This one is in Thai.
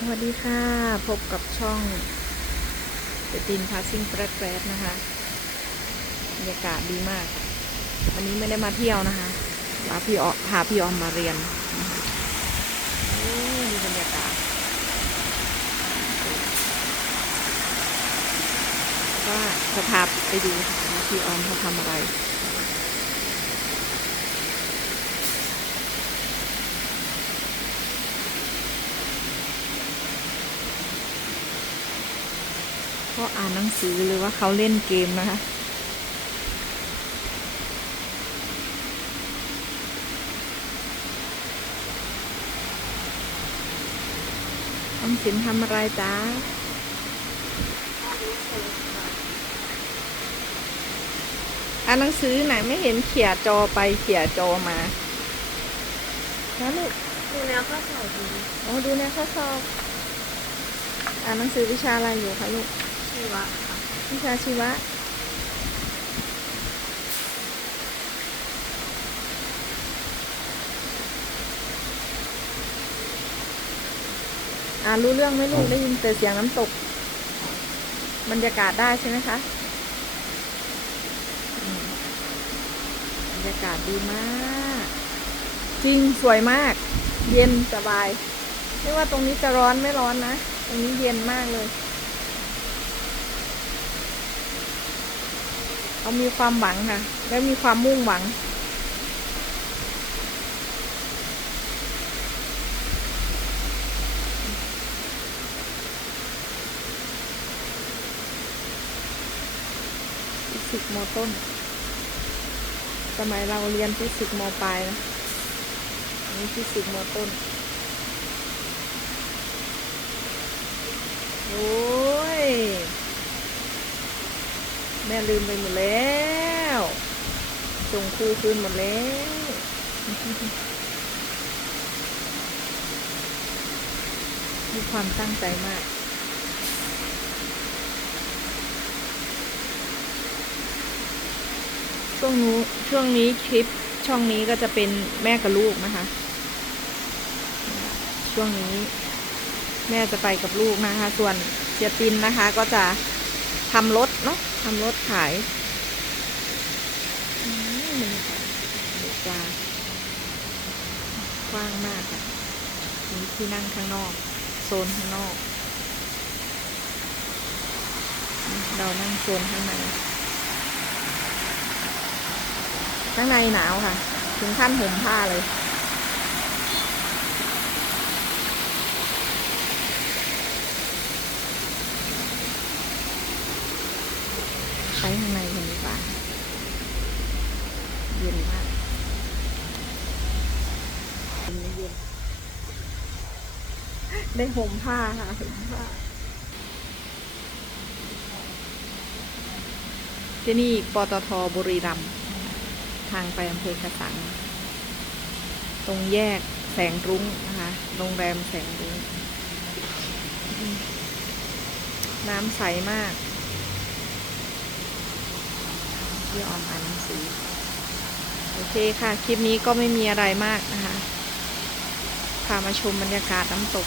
สวัสดีค่ะ พบกับช่องเดตินพาซิ่งแกรดๆนะคะบรรยากาศดีมาก วันนี้ไม่ได้มาเที่ยวนะคะพาพี่ออพาพี่ออมมาเรียนนะคะมีบรรยากาศว่าจะพาไปดูค่ะพี่ออมเขาทำอะไร เขาอ่านหนังสือหรือว่าเขาเล่นเกมนะคะ ออมสินทำอะไรจ้าอ่านหนังสือไหนไม่เห็นเขี่ยจอไปเขี่ยจอมาแล้วลูกดูแนวข้อสอบดีโอ้ดูเนี่ยข้อสอบ อ่านหนังสือวิชาอะไรอยู่คะลูก ชีวะค่ะวิชาชีวะ อ่านรู้เรื่องไหมลูกได้ยินแต่เสียงน้ำตก บรรยากาศได้ใช่ไหมคะอืมบรรยากาศดีมาก จริงสวยมาก เย็นสบาย ไม่ว่าตรงนี้จะร้อนไม่ร้อนนะ ตรงนี้เย็นมากเลย เขามีความหวังค่ะ และมีความมุ่งหวัง ฟิสิกส์มต้น สมัยเราเรียนฟิสิกส์มปลายนะนี่ฟิสิกส์มต้น โอ้ย แม่ลืมไปหมดแล้วส่งครูคืนหมดแล้วมีความตั้งใจมากช่วงนู้ช่วงนี้คลิปช่องนี้ก็จะเป็นแม่กับลูกนะคะ ช่วงนี้แม่จะไปกับลูกนะคะ ส่วนเจียตินนะคะ ก็จะทำรถเนาะ ทำรถขายอืมบรรยากาศดูปลากว้างมากค่ะมีที่นั่งข้างนอก โซนข้างนอก เรานั่งโซนข้างใน ข้างในหนาวค่ะ ถึงขั้นห่มผ้าเลย ใช้ข้างในกันดีกว่าเย็นมากเย็นไม่เย็นได้ห่มผ้าค่ะห่มผ้าที่นี่ปตทบุรีรัมย์ทางไปอำเภอกระสัง ตรงแยกแสงรุ้งนะคะโรงแรมแสงรุ้ง น้ำใสมาก ที่ออมอ่านหนังสือ โอเคค่ะ คลิปนี้ก็ไม่มีอะไรมากนะคะ พามาชมบรรยากาศน้ำตก